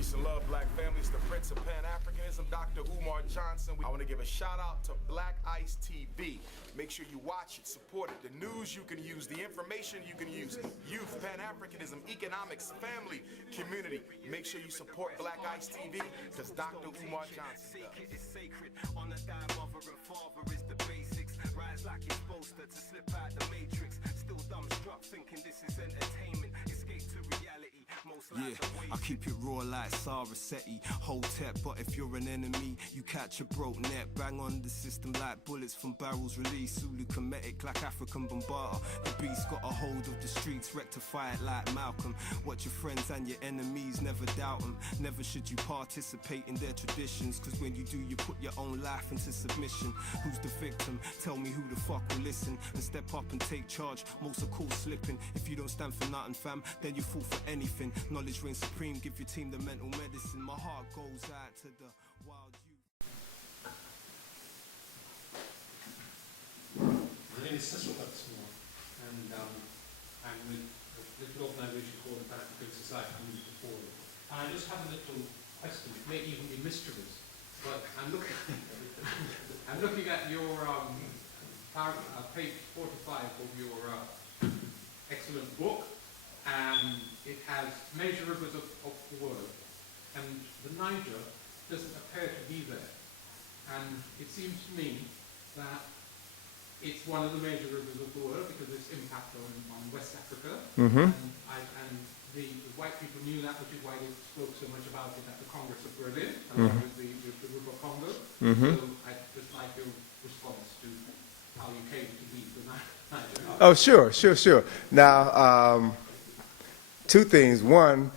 Peace and love, black families. The Prince of Pan-Africanism, Dr. Umar Johnson. I want to give a shout out to Black Ice TV. Make sure you watch it, support it. The news you can use, the information you can use. Youth, Pan-Africanism, economics, family, community. Make sure you support Black Ice TV because Dr. Umar Johnson does. It's sacred. On the die, mother and father is the basics. Rise like you're supposed to slip out the matrix. Still dumbstruck, thinking this is entertainment. Escape to reality. Yeah, I keep it raw like Sarasetti, Hotep, but if you're an enemy, you catch a broke net. Bang on the system like bullets from barrels released. Zulu Kemetic like African Bombata. The beast got a hold of the streets, rectify it like Malcolm. Watch your friends and your enemies, never doubt them. Never should you participate in their traditions, cause when you do, you put your own life into submission. Who's the victim? Tell me who the fuck will listen and step up and take charge. Most are called slipping. If you don't stand for nothing, fam, then you fall for anything. Knowledge reigns supreme, give your team the mental medicine. My heart goes out to the wild youth. My name is Cecil Hudson, and I'm with a little organisation called the Pan-African Society Community Forum. And I just have a little question, it may even be mischievous, but I'm looking, I'm looking at your page 45 of your excellent book, and it has major rivers of the world, and the Niger doesn't appear to be there. And it seems to me that it's one of the major rivers of the world because of its impact on West Africa. Mm-hmm. And the white people knew that, which is why they spoke so much about it at the Congress of Berlin, along with the River Congo. So I'd just like your response to how you came to be the Niger. Oh, sure. Now, two things. One,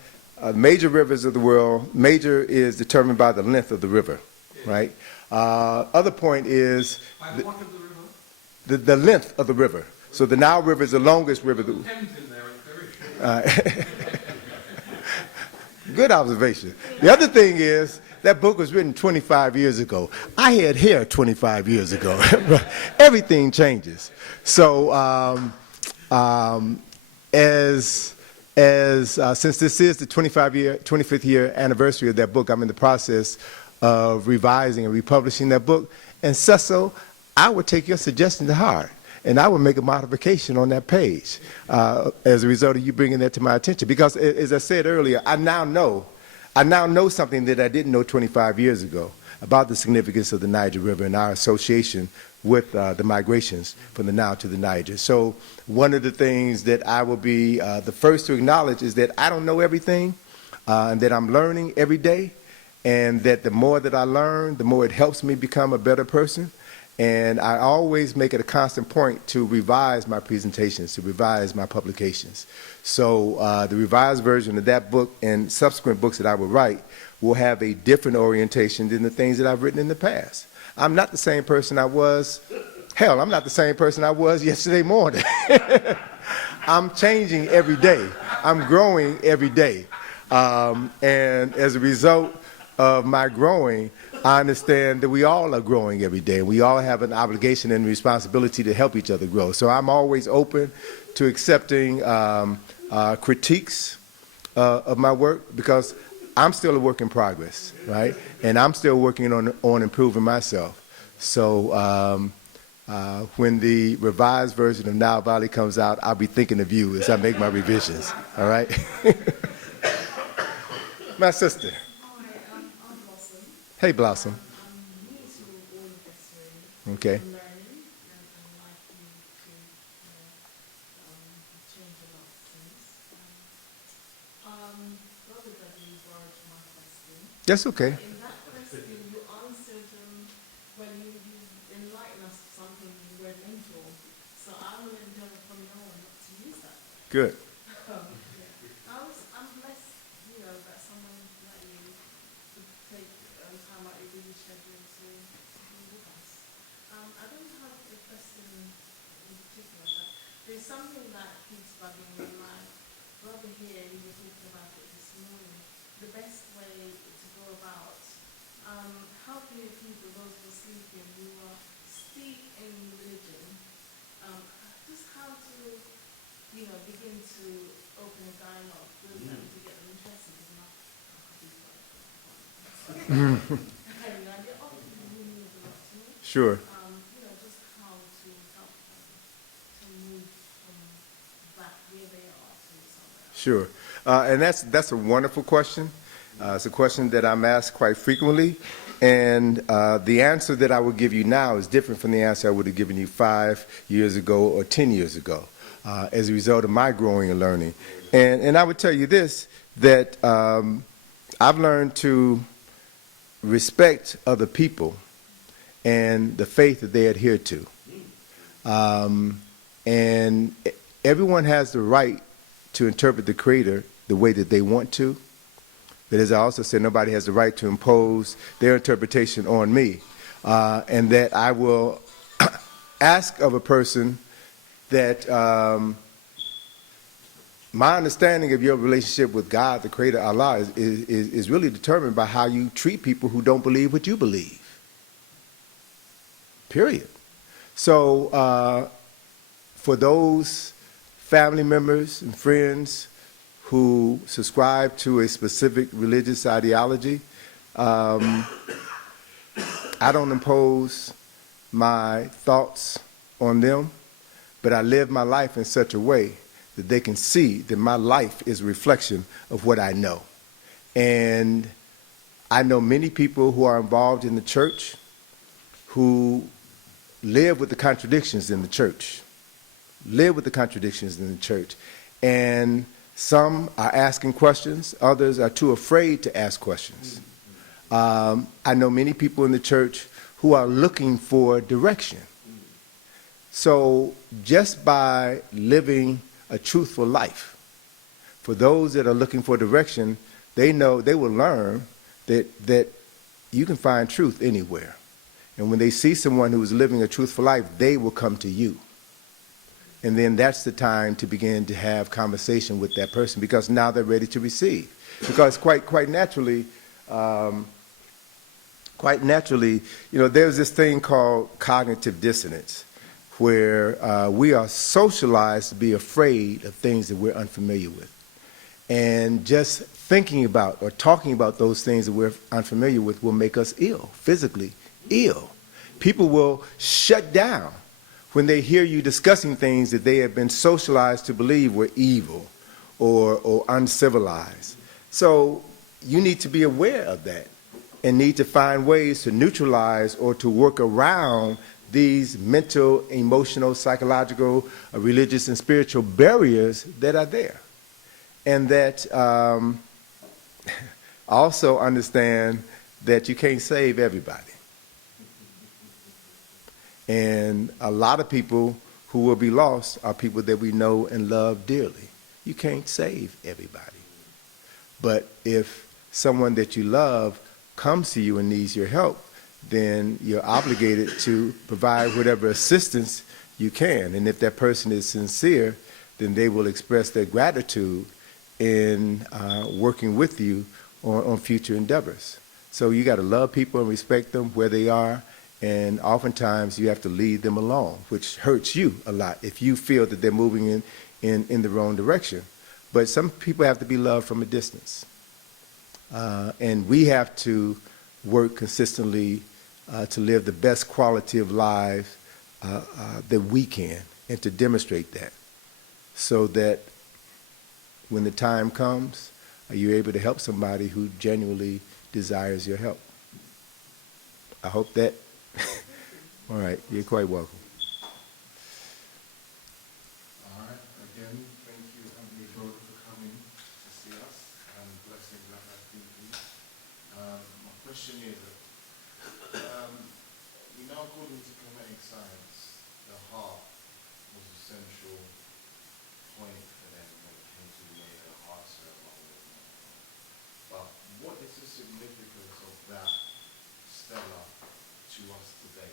major rivers of the world, major is determined by the length of the river, right? Other point is By what of the river? the length of the river. So the Nile River is the longest river. Thames in there, it's very short. Good observation. The other thing is, that book was written 25 years ago. I had hair 25 years ago. Everything changes. So since this is the 25th year anniversary of that book, I'm in the process of revising and republishing that book. And Cecil, I would take your suggestion to heart, and I would make a modification on that page as a result of you bringing that to my attention. Because, as I said earlier, I now know something that I didn't know 25 years ago about the significance of the Niger River and our association with the migrations from the Nile to the Niger. So one of the things that I will be the first to acknowledge is that I don't know everything, and that I'm learning every day, and that the more that I learn, the more it helps me become a better person. And I always make it a constant point to revise my presentations, to revise my publications. So the revised version of that book and subsequent books that I will write will have a different orientation than the things that I've written in the past. I'm not the same person I was. Hell, I'm not the same person I was yesterday morning. I'm changing every day. I'm growing every day. And as a result of my growing, I understand that we all are growing every day. We all have an obligation and responsibility to help each other grow. So I'm always open to accepting critiques of my work, because I'm still a work in progress, right? And I'm still working on improving myself. So when the revised version of Nile Valley comes out, I'll be thinking of you as I make my revisions, all right? My sister. Hey, Blossom. I'm new to all of this room. Okay. I'm learning, and I'm likely to change a lot of things. Brother Dudley borrowed my question. That's okay. In that question, you answered when you enlightened us to something you weren't into. So I will endeavor from now on not to use that. Good. I'm blessed, that someone like you could take time out of your busy schedule to be with us. I don't have a question in particular, but there's something that keeps bugging me. My brother here, we were talking about it this morning. The best way to go about helping your people, those who are sleeping, who are steeped in religion, just how to begin to open a dialogue with them to get them interested, because not And they're often people who mean a lot to me. Sure. Just how to help them to move from back where they are to somewhere else. Sure. And that's a wonderful question. It's a question that I'm asked quite frequently. And the answer that I will give you now is different from the answer I would have given you 5 years ago or 10 years ago as a result of my growing and learning. And I would tell you this, that I've learned to respect other people and the faith that they adhere to. And everyone has the right to interpret the Creator the way that they want to. But as I also said, nobody has the right to impose their interpretation on me. And that I will ask of a person that my understanding of your relationship with God, the Creator, Allah, is really determined by how you treat people who don't believe what you believe. Period. So for those family members and friends who subscribe to a specific religious ideology, I don't impose my thoughts on them, but I live my life in such a way that they can see that my life is a reflection of what I know. And I know many people who are involved in the church who live with the contradictions in the church, And some are asking questions, others are too afraid to ask questions. I know many people in the church who are looking for direction. So just by living a truthful life, for those that are looking for direction, they know, they will learn that you can find truth anywhere. And when they see someone who is living a truthful life, they will come to you. And then that's the time to begin to have conversation with that person, because now they're ready to receive. Because quite naturally, there's this thing called cognitive dissonance, where we are socialized to be afraid of things that we're unfamiliar with. And just thinking about or talking about those things that we're unfamiliar with will make us ill, physically ill. People will shut down when they hear you discussing things that they have been socialized to believe were evil or uncivilized. So you need to be aware of that and need to find ways to neutralize or to work around these mental, emotional, psychological, religious, and spiritual barriers that are there. And that also understand that you can't save everybody. And a lot of people who will be lost are people that we know and love dearly. You can't save everybody. But if someone that you love comes to you and needs your help, then you're obligated to provide whatever assistance you can. And if that person is sincere, then they will express their gratitude in working with you on future endeavors. So you got to love people and respect them where they are, and oftentimes you have to lead them along, which hurts you a lot if you feel that they're moving in the wrong direction. But some people have to be loved from a distance. And we have to work consistently to live the best quality of life that we can, and to demonstrate that, so that when the time comes, you're able to help somebody who genuinely desires your help. I hope that. All right, you're quite welcome. All right, again, thank you, Anthony Browder, for coming to see us and blessing Black Lives Community. My question is, according to kinetic science, the heart was a central point for them when it came to the way the heart ceremony. But what is the significance of that stela to us today?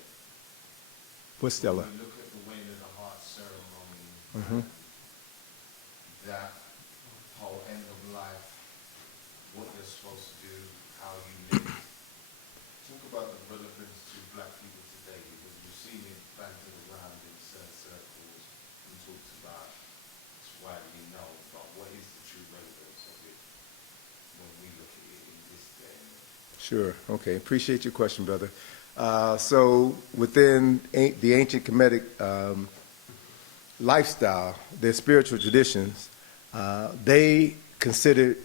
What's Stella? When we look at the way that the heart ceremony, that whole end of life, what you're supposed to do, how you live. Talk about the relevance to Black people today, because you've seen it bantered around in certain circles and talks about it's widely known, but what is the true relevance of it when we look at it in this day? Sure. Okay. Appreciate your question, brother. So within the ancient Kemetic lifestyle, their spiritual traditions, they considered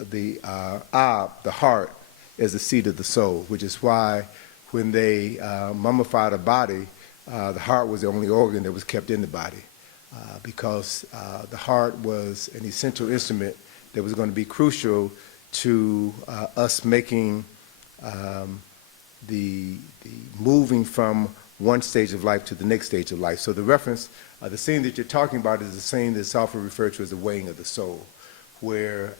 the heart as the seat of the soul, which is why when they mummified a body, the heart was the only organ that was kept in the body, because the heart was an essential instrument that was going to be crucial to us making the moving from one stage of life to the next stage of life. So the reference, the scene that you're talking about is the scene that's often referred to as the weighing of the soul, where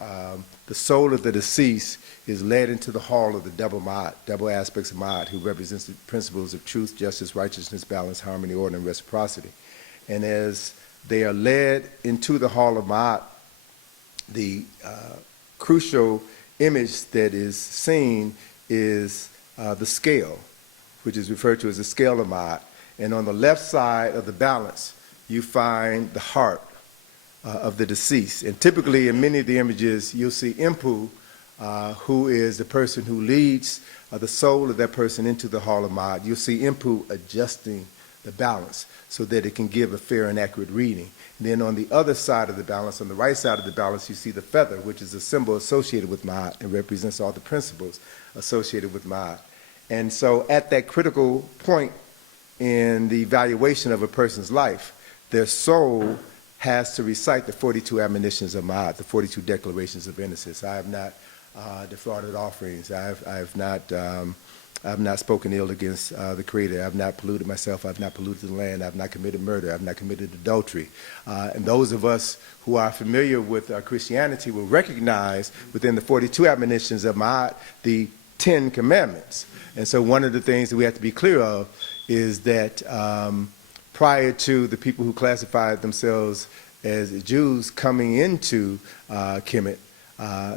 the soul of the deceased is led into the hall of the double aspects of Ma'at, who represents the principles of truth, justice, righteousness, balance, harmony, order, and reciprocity. And as they are led into the hall of Ma'at, the crucial image that is seen is the scale, which is referred to as the scale of Ma'at. And on the left side of the balance, you find the heart of the deceased. And typically in many of the images, you'll see Impu, who is the person who leads the soul of that person into the hall of Ma'at. You'll see Impu adjusting the balance so that it can give a fair and accurate reading. And then on the other side of the balance, on the right side of the balance, you see the feather, which is a symbol associated with Ma'at and represents all the principles associated with Ma'at. And so at that critical point in the evaluation of a person's life, their soul has to recite the 42 admonitions of Ma'at, the 42 declarations of innocence. I have not defrauded offerings. I have not spoken ill against the Creator. I have not polluted myself. I have not polluted the land. I have not committed murder. I have not committed adultery. And those of us who are familiar with Christianity will recognize within the 42 admonitions of Ma'at the 10 commandments. And so one of the things that we have to be clear of is that prior to the people who classified themselves as Jews coming into Kemet,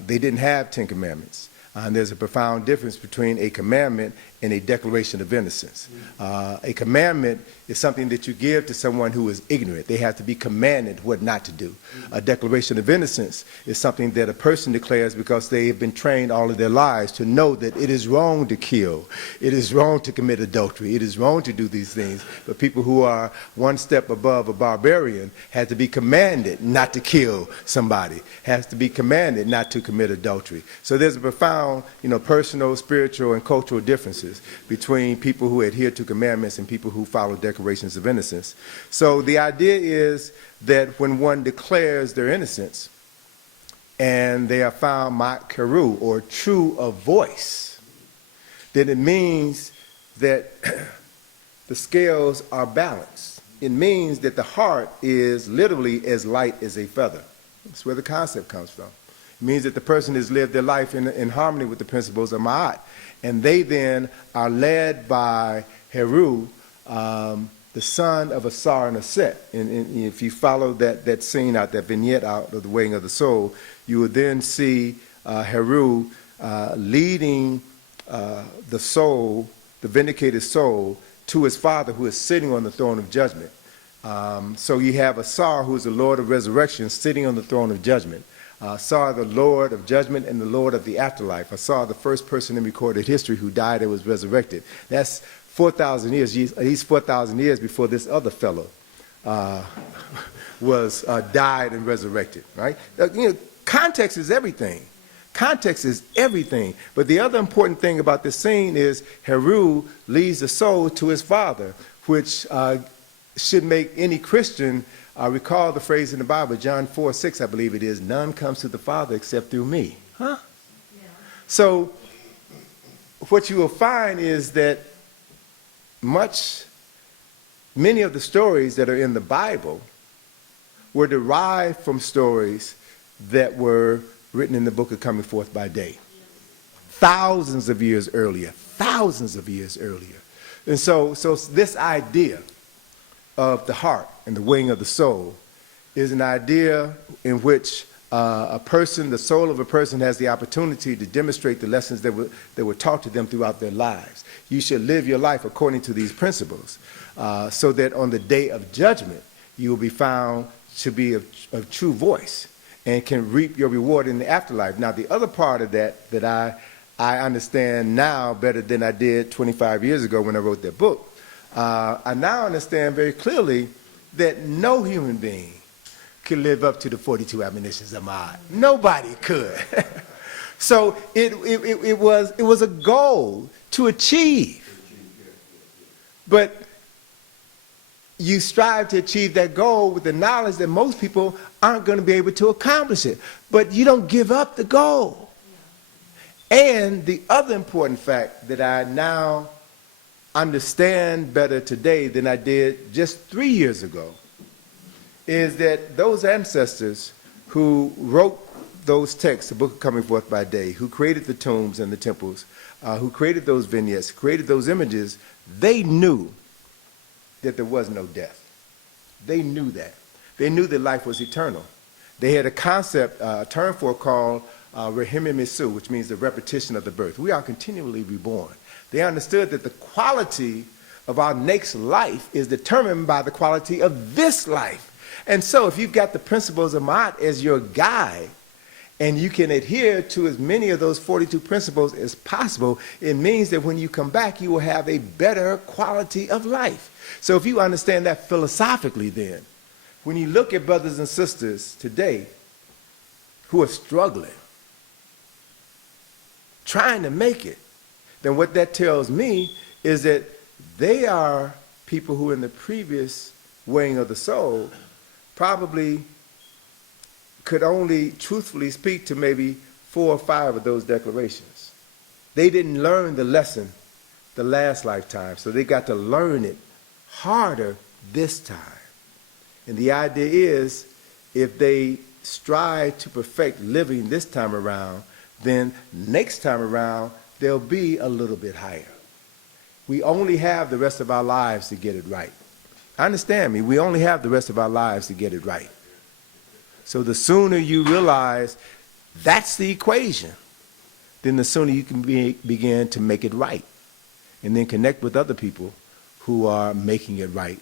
they didn't have 10 commandments. And there's a profound difference between a commandment and a declaration of innocence. A commandment is something that you give to someone who is ignorant. They have to be commanded what not to do. A declaration of innocence is something that a person declares because they have been trained all of their lives to know that it is wrong to kill. It is wrong to commit adultery. It is wrong to do these things. But people who are one step above a barbarian have to be commanded not to kill somebody, has to be commanded not to commit adultery. So there's a profound, personal, spiritual, and cultural differences between people who adhere to commandments and people who follow declarations of innocence. So the idea is that when one declares their innocence and they are found ma'keru, or true of voice, then it means that the scales are balanced. It means that the heart is literally as light as a feather. That's where the concept comes from. It means that the person has lived their life in harmony with the principles of Ma'at. And they then are led by Heru, the son of Asar and Aset. And if you follow that scene out, that vignette out of the weighing of the soul, you will then see Heru leading the soul, the vindicated soul, to his father who is sitting on the throne of judgment. So you have Asar, who is the Lord of resurrection, sitting on the throne of judgment. Saw the Lord of judgment and the Lord of the afterlife. I saw the first person in recorded history who died and was resurrected. That's 4,000 years, at least 4,000 years before this other fellow was died and resurrected, right? Context is everything. Context is everything. But the other important thing about this scene is Heru leads the soul to his father, which should make any Christian recall the phrase in the Bible, John 4:6, I believe it is, none comes to the Father except through me. Huh? Yeah. So what you will find is that many of the stories that are in the Bible were derived from stories that were written in the book of Coming Forth by Day. Thousands of years earlier. And so this idea of the heart and the weighing of the soul is an idea in which the soul of a person has the opportunity to demonstrate the lessons that were taught to them throughout their lives. You should live your life according to these principles so that on the day of judgment, you will be found to be of true voice and can reap your reward in the afterlife. Now, the other part of that I I understand now better than I did 25 years ago when I wrote that book. I now understand very clearly that no human being could live up to the 42 admonitions of Ma'at. Nobody could. So it was a goal to achieve. But you strive to achieve that goal with the knowledge that most people aren't going to be able to accomplish it. But you don't give up the goal. And the other important fact that I now understand better today than I did just 3 years ago is that those ancestors who wrote those texts, the Book of Coming Forth by Day, who created the tombs and the temples, who created those vignettes, created those images, they knew that there was no death. They knew that. They knew that life was eternal. They had a concept, a term for it called Rehime Misu, which means the repetition of the birth. We are continually reborn. They understood that the quality of our next life is determined by the quality of this life. And so if you've got the principles of Ma'at as your guide, and you can adhere to as many of those 42 principles as possible, it means that when you come back, you will have a better quality of life. So if you understand that philosophically then, when you look at brothers and sisters today who are struggling, trying to make it, then what that tells me is that they are people who in the previous weighing of the soul probably could only truthfully speak to maybe 4 or 5 of those declarations. They didn't learn the lesson the last lifetime, so they got to learn it harder this time. And the idea is, if they strive to perfect living this time around, then next time around, they'll be a little bit higher. We only have the rest of our lives to get it right. Understand me, we only have the rest of our lives to get it right. So the sooner you realize that's the equation, then the sooner you can begin to make it right. And then connect with other people who are making it right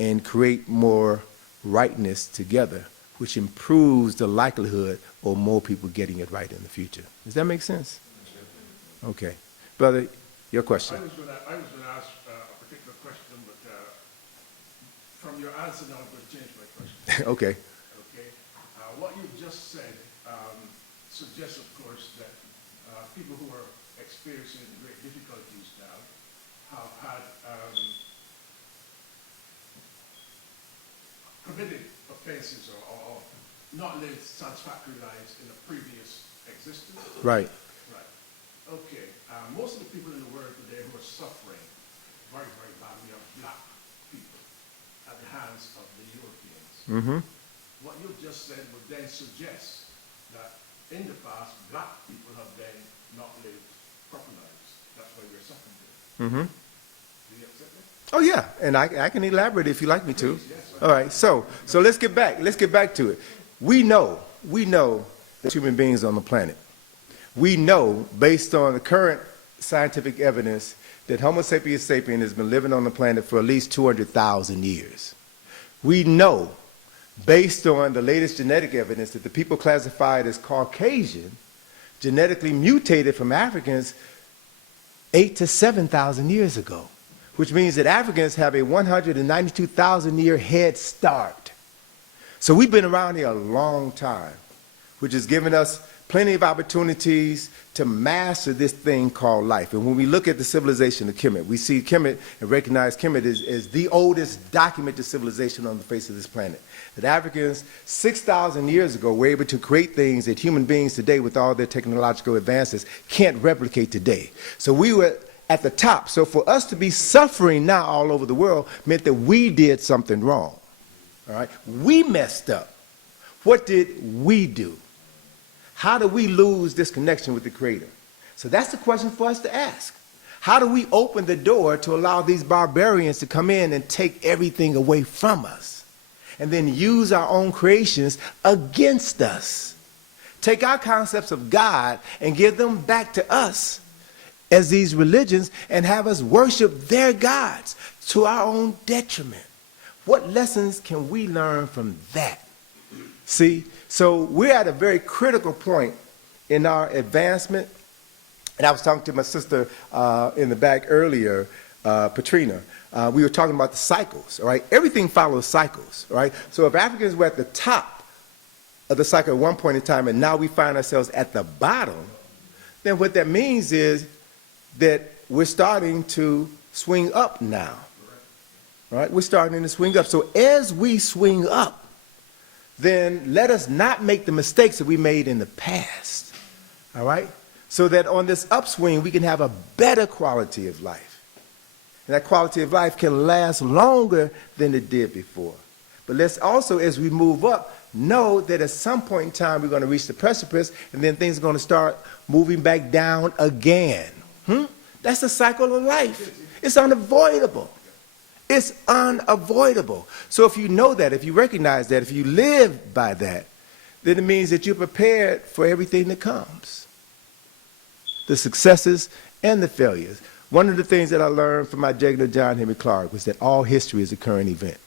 and create more rightness together, which improves the likelihood of more people getting it right in the future. Does that make sense? Okay. Brother, your question. I was going to ask a particular question, but from your answer now, I'm going to change my question. Okay. Okay. What you've just said suggests, of course, that people who are experiencing great difficulties now have had committed offenses or not lived satisfactory lives in a previous existence. Right. Right. Okay. Most of the people in the world today who are suffering very, very badly are black people at the hands of the Europeans. Mm-hmm. What you've just said would then suggest that in the past, black people have then not lived proper lives. That's why we're suffering there. Mm-hmm. Do you accept that? Oh yeah, and I can elaborate if you like me to. Please, yes. All right, so let's get back to it. We know that human beings on the planet. We know, based on the current scientific evidence, that Homo sapiens sapiens has been living on the planet for at least 200,000 years. We know, based on the latest genetic evidence, that the people classified as Caucasian genetically mutated from Africans 8,000 to 7,000 years ago, which means that Africans have a 192,000-year head start. So we've been around here a long time, which has given us plenty of opportunities to master this thing called life. And when we look at the civilization of Kemet, we see Kemet and recognize Kemet as the oldest documented civilization on the face of this planet. That Africans 6,000 years ago were able to create things that human beings today, with all their technological advances, can't replicate today. So we were at the top. So for us to be suffering now all over the world meant that we did something wrong. All right? We messed up. What did we do? How do we lose this connection with the Creator? So that's the question for us to ask. How do we open the door to allow these barbarians to come in and take everything away from us, and then use our own creations against us? Take our concepts of God and give them back to us as these religions and have us worship their gods to our own detriment. What lessons can we learn from that? See, so we're at a very critical point in our advancement And I was talking to my sister in the back earlier, Patrina. We were talking about the cycles, all right? Everything follows cycles, all right? So if Africans were at the top of the cycle at one point in time and now we find ourselves at the bottom, then what that means is that we're starting to swing up now, all right? We're starting to swing up. So as we swing up, then let us not make the mistakes that we made in the past, all right? So that on this upswing, we can have a better quality of life. And that quality of life can last longer than it did before. But let's also, as we move up, know that at some point in time, we're going to reach the precipice, and then things are going to start moving back down again. That's the cycle of life. It's unavoidable. It's unavoidable. So if you know that, if you recognize that, if you live by that, then it means that you're prepared for everything that comes. The successes and the failures. One of the things that I learned from my Jacob John Henry Clark was that all history is a current event.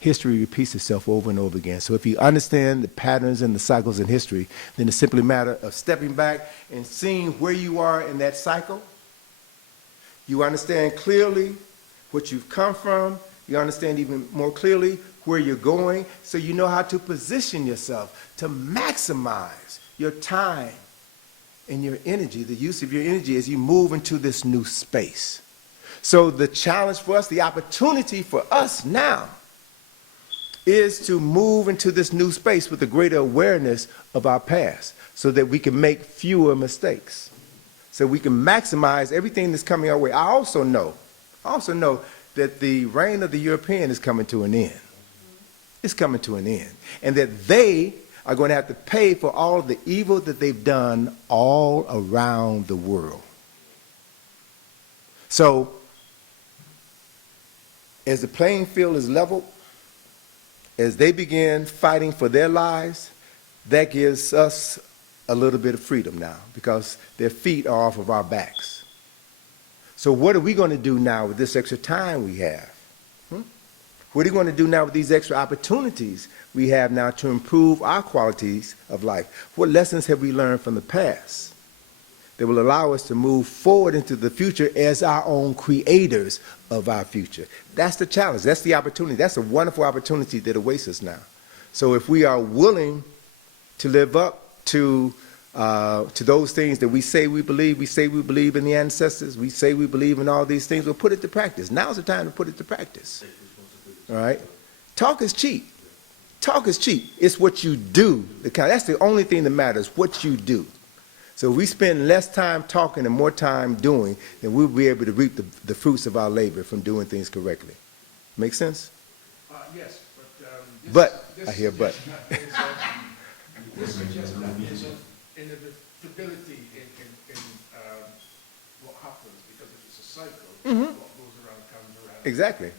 History repeats itself over and over again. So if you understand the patterns and the cycles in history, then it's simply a matter of stepping back and seeing where you are in that cycle. You understand clearly what you've come from. You understand even more clearly where you're going. So you know how to position yourself to maximize your time and your energy, the use of your energy as you move into this new space. So the challenge for us, the opportunity for us now is to move into this new space with a greater awareness of our past so that we can make fewer mistakes, so we can maximize everything that's coming our way. I also know that the reign of the European is coming to an end. It's coming to an end. And that they are going to have to pay for all of the evil that they've done all around the world. So, as the playing field is leveled, as they begin fighting for their lives, that gives us a little bit of freedom now because their feet are off of our backs. So what are we going to do now with this extra time we have? What are we going to do now with these extra opportunities we have now to improve our qualities of life? What lessons have we learned from the past that will allow us to move forward into the future as our own creators of our future? That's the challenge. That's the opportunity. That's a wonderful opportunity that awaits us now. So if we are willing to live up to those things that we say we believe in the ancestors, we say we believe in all these things, we'll put it to practice. Now's the time to put it to practice. All right? Talk is cheap. Talk is cheap. It's what you do. That's the only thing that matters, what you do. So if we spend less time talking and more time doing, then we'll be able to reap the fruits of our labor from doing things correctly. Make sense? Yes, this suggests that there's an inevitability in what happens, because if it's a cycle, what goes around comes around. Exactly.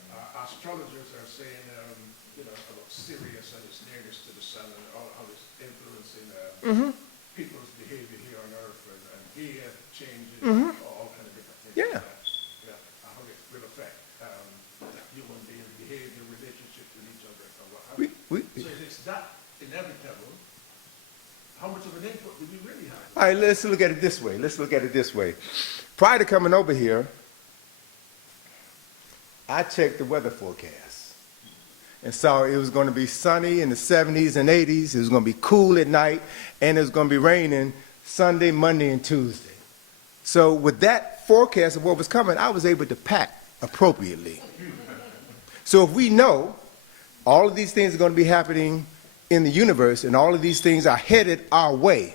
Astrologers are saying, about Sirius and its nearness to the sun and how it's influencing people's behavior here on Earth and gear changes, all kind of different things. Yeah. How it will affect human beings' behavior, relationships with each other, and what have you. So if it's that inevitable, how much of an input do we really have? All right, let's look at it this way. Prior to coming over here, I checked the weather forecast and saw it was going to be sunny in the 70s and 80s. It was going to be cool at night, and it was going to be raining Sunday, Monday, and Tuesday. So with that forecast of what was coming, I was able to pack appropriately. So if we know all of these things are going to be happening in the universe and all of these things are headed our way,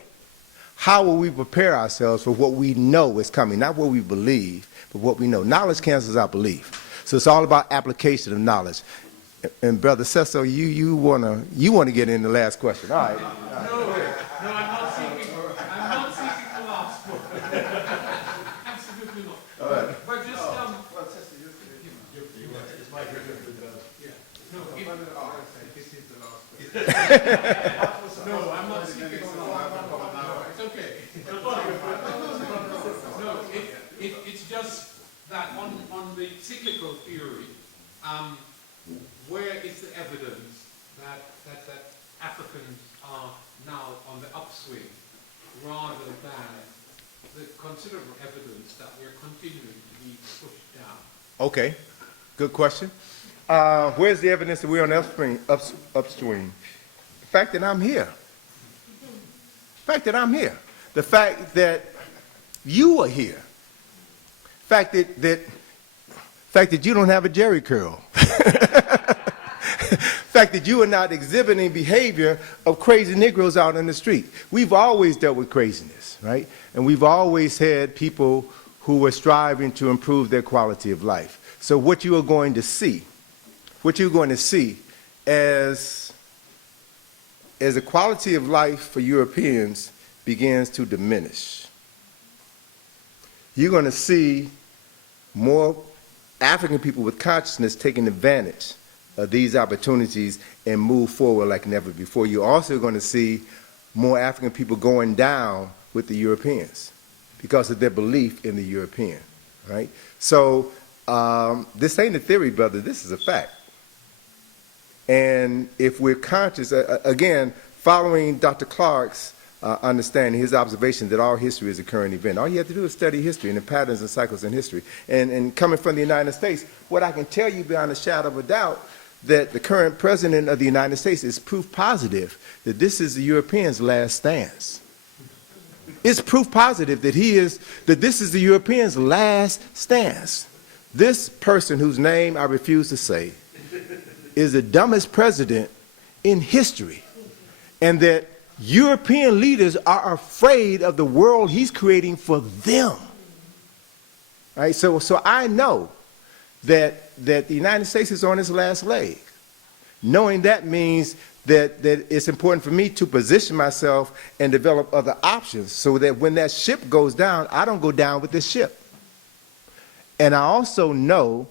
how will we prepare ourselves for what we know is coming? Not what we believe, but what we know. Knowledge cancels out belief. So it's all about application of knowledge. And Brother Cecil, you wanna get in the last question. All right. No, I'm not seeking the last one. Absolutely not. All right. But just no, I'm not seeking the last one. No, it's okay. No, it's just that on the cyclical theory, where is the evidence that Africans are now on the upswing rather than the considerable evidence that we're continuing to be pushed down. Okay, good question. Where's the evidence that we're on the upstream? The fact that I'm here. The fact that I'm here. The fact that you are here. The fact that you don't have a jerry curl. The fact that you are not exhibiting behavior of crazy Negroes out in the street. We've always dealt with craziness, right? And we've always had people who were striving to improve their quality of life. So what you are going to see, as the quality of life for Europeans begins to diminish, you're going to see more African people with consciousness taking advantage of these opportunities and move forward like never before. You're also going to see more African people going down with the Europeans because of their belief in the European, right? So this ain't a theory, brother. This is a fact. And if we're conscious, again, following Dr. Clark's understanding, his observation that all history is a current event. All you have to do is study history and the patterns and cycles in history. And coming from the United States, what I can tell you beyond a shadow of a doubt, that the current president of the United States is proof positive that this is the Europeans' last stance. It's proof positive that this is the Europeans' last stance. This person whose name I refuse to say is the dumbest president in history, and that European leaders are afraid of the world he's creating for them. Right? So I know that the United States is on its last leg. Knowing that means that it's important for me to position myself and develop other options so that when that ship goes down, I don't go down with the ship. And I also know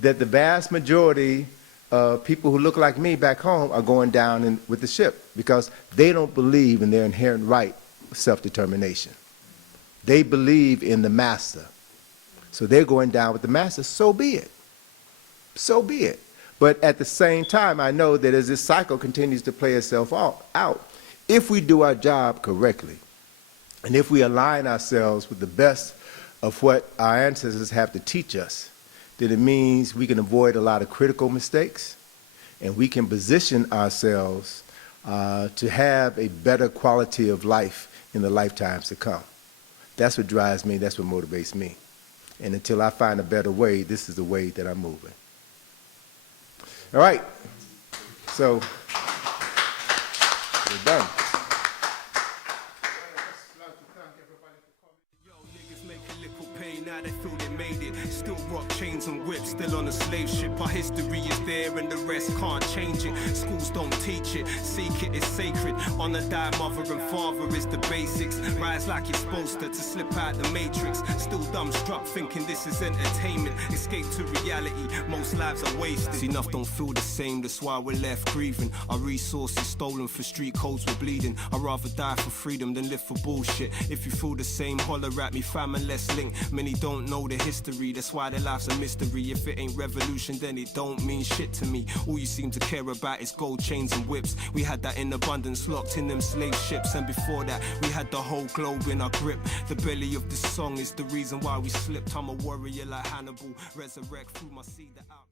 that the vast majority of people who look like me back home are going down with the ship because they don't believe in their inherent right of self-determination. They believe in the master. So they're going down with the master. So be it. So be it. But at the same time, I know that as this cycle continues to play itself out, if we do our job correctly, and if we align ourselves with the best of what our ancestors have to teach us, then it means we can avoid a lot of critical mistakes, and we can position ourselves to have a better quality of life in the lifetimes to come. That's what drives me. That's what motivates me. And until I find a better way, this is the way that I'm moving. All right. So we're done. Make a little pain, now they feel they made it. Still rock chains and whips, still on a slave ship. Our history is there and the rest can't change it. Schools don't teach it, seek it is sacred. Honor thy mother and father is the basics. Rise like you're supposed to slip out the matrix. Still dumbstruck thinking this is entertainment. Escape to reality, most lives are wasted. See, enough don't feel the same, that's why we're left grieving. Our resources stolen for street codes, we're bleeding. I'd rather die for freedom than live for bullshit. If you feel the same, holler at me, fam, and let's link. Many don't know the history, that's why their life's a mystery. If it ain't revolution, then it don't mean shit to me. All you seem to care about is gold chains and whips. We had that in abundance, locked in them slave ships. And before that, we had the whole globe in our grip. The belly of this song is the reason why we slipped. I'm a warrior like Hannibal, resurrect through my seed that out.